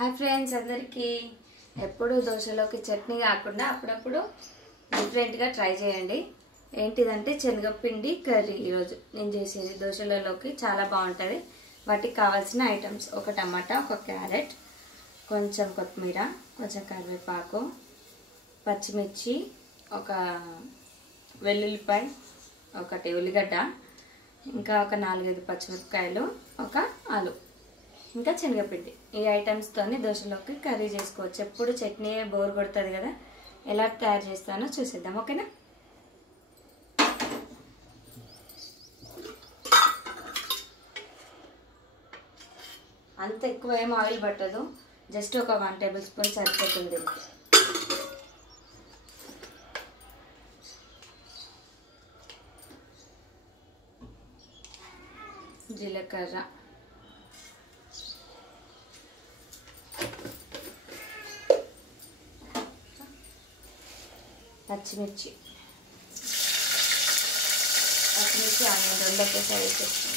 Hi friends అందరికీ ఎప్పుడు దోశలోకి చట్నీ కాకుండా అప్పుడప్పుడు డిఫరెంట్గా ట్రై చేయండి. ఏంటిదంటే శనగపిండి కర్రీ ఈరోజు నేను చేసేది దోశలలోకి చాలా బాగుంటుంది. వాటికి కావాల్సిన ఐటమ్స్ ఒక టమాటా, ఒక క్యారెట్, కొంచెం కొత్తిమీర, కొంచెం కరివేపాకు, పచ్చిమిర్చి, ఒక వెల్లుల్లిపాయ, ఒకటి ఉల్లిగడ్డ, ఇంకా ఒక 4-5 పచ్చిమిరపకాయలు, ఒక ఆలు, ఇంకా శనగపిండి. ఈ ఐటమ్స్తోని దోశలోకి కర్రీ చేసుకోవచ్చు. ఎప్పుడు చట్నీ బోర్ కొడుతుంది కదా, ఎలా తయారు చేస్తానో చూసేద్దాం. ఓకేనా? అంత ఎక్కువ ఏం ఆయిల్ పట్టదు, జస్ట్ ఒక 1 టేబుల్ స్పూన్ సరిపోతుంది. జీలకర్ర, పచ్చిమిర్చి ఆనియన్ రెండు ఒకేసారి వేసేస్తాం.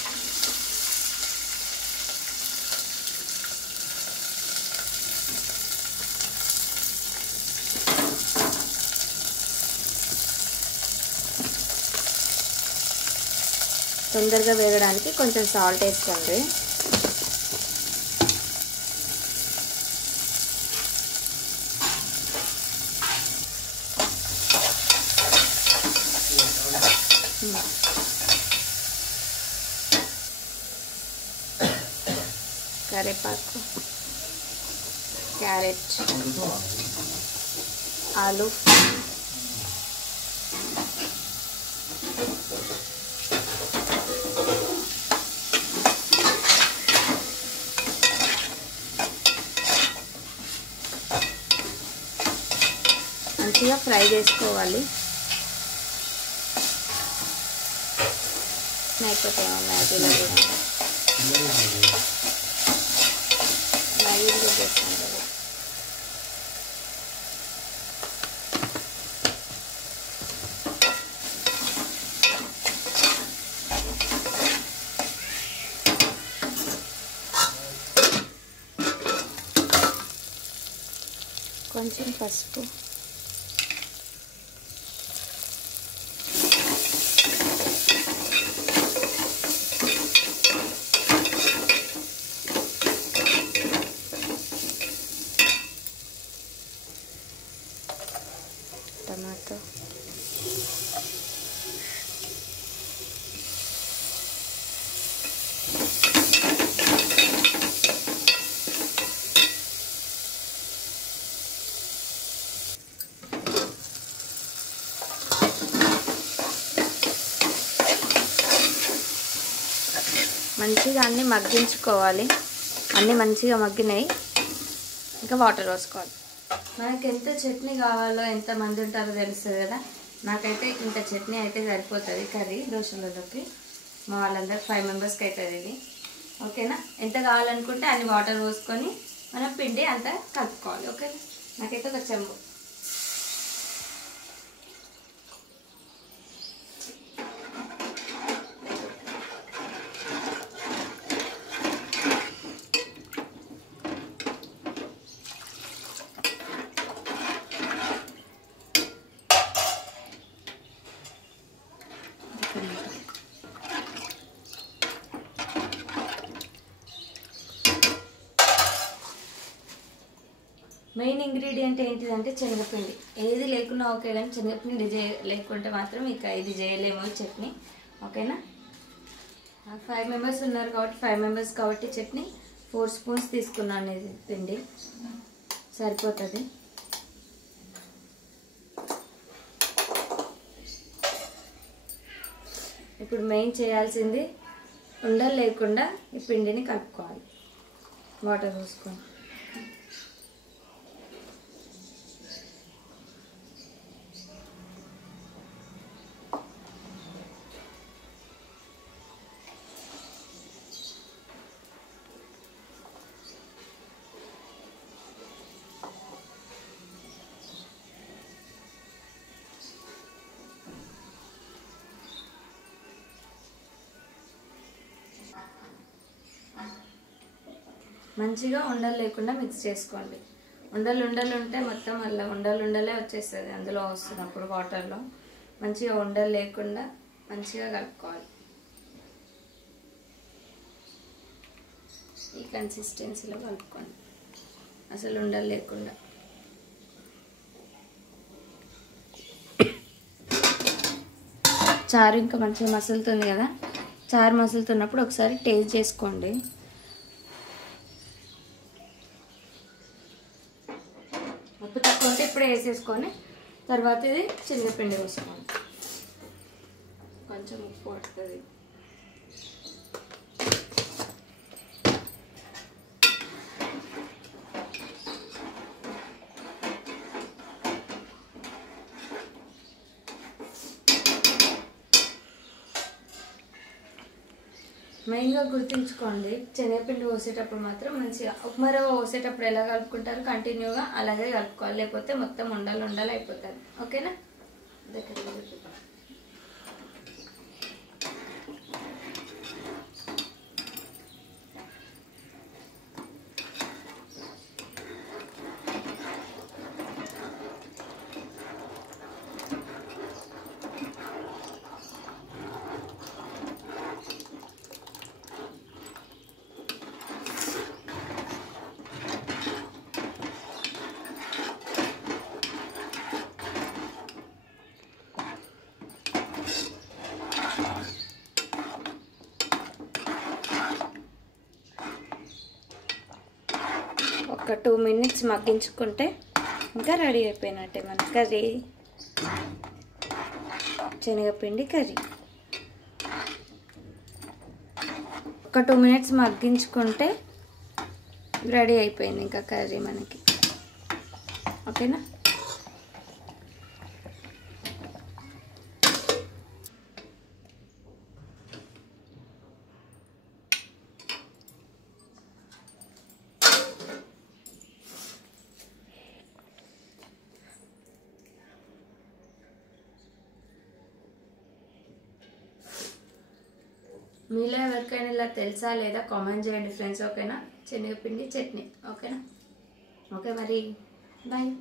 తొందరగా వేగడానికి కొంచెం సాల్ట్ వేసుకోండి. కరివేపాకు, క్యారెట్, ఆలు, మంచిగా ఫ్రై చేసుకోవాలి. లేకపోతే మ్యాగీలో చేస్తాను కదా. కొంచెం పసుపు, టమాటో, మంచిగా అన్నీ మగ్గించుకోవాలి. అన్నీ మంచిగా మగ్గినాయి, ఇంకా వాటర్ పోసుకోవాలి. మనకి ఎంత చట్నీ కావాలో, ఎంత మంది ఉంటారో తెలుస్తుంది కదా. నాకైతే ఇంత చట్నీ అయితే సరిపోతుంది కర్రీ దోశలలోకి. మా వాళ్ళందరూ 5 మెంబర్స్కి అవుతుంది ఇది. ఓకేనా? ఎంత కావాలనుకుంటే అన్ని వాటర్ పోసుకొని మనం పిండి అంతా కలుపుకోవాలి. ఓకేనా? నాకైతే ఒక చెంబు. మెయిన్ ఇంగ్రీడియంట్ ఏంటిదంటే శనగపిండి. ఏది లేకున్నా ఓకే, కానీ శనగపిండి లేకుంటే మాత్రం ఇక ఇది చేయలేము చట్నీ. ఓకేనా? 5 మెంబర్స్ ఉన్నారు కాబట్టి 5 మెంబర్స్ కాబట్టి చట్నీ 4 స్పూన్స్ తీసుకున్నాను. ఇది పిండి సరిపోతుంది. ఇప్పుడు మెయిన్ చేయాల్సింది ఉండలు లేకుండా ఈ పిండిని కలుపుకోవాలి. వాటర్ పోసుకొని మంచిగా ఉండలు లేకుండా మిక్స్ చేసుకోండి. ఉండలు ఉంటే మొత్తం అలా ఉండలే వచ్చేస్తుంది అందులో వస్తున్నప్పుడు వాటర్లో. మంచిగా ఉండలు లేకుండా మంచిగా కలుపుకోవాలి. ఈ కన్సిస్టెన్సీలో కలుపుకోండి, అసలు ఉండలు లేకుండా. చారు ఇంకా మంచిగా మసులుతుంది కదా, చారు మసులుతున్నప్పుడు ఒకసారి టేస్ట్ చేసుకోండి. ఉప్పు తక్కువ ఉంటే ఇప్పుడే వేసేసుకొని తర్వాత ఇది శనగపిండి వేసుకోండి. కొంచెం ఉప్పు పడుతుంది. మెయిన్గా గుర్తుంచుకోండి, శనగపిండి పోసేటప్పుడు మాత్రం మంచిగా ఉప్మా రవ్వ పోసేటప్పుడు ఎలా కలుపుకుంటారు కంటిన్యూగా అలాగే కలుపుకోవాలి, లేకపోతే మొత్తం ఉండలు అయిపోతుంది. ఓకేనా? దగ్గర ఒక 2 minutes మగ్గించుకుంటే ఇంకా రెడీ అయిపోయినట్టే మన కర్రీ, శనగపిండి కర్రీ. ఒక 2 minutes మగ్గించుకుంటే రెడీ అయిపోయింది ఇంకా కర్రీ మనకి. ఓకేనా? మీలో ఎవరికైనా ఇలా తెలుసా లేదా కామెంట్ చేయండి ఫ్రెండ్స్. ఓకేనా? శనగపిండి చట్నీ. ఓకేనా? ఓకే మరి బాయ్.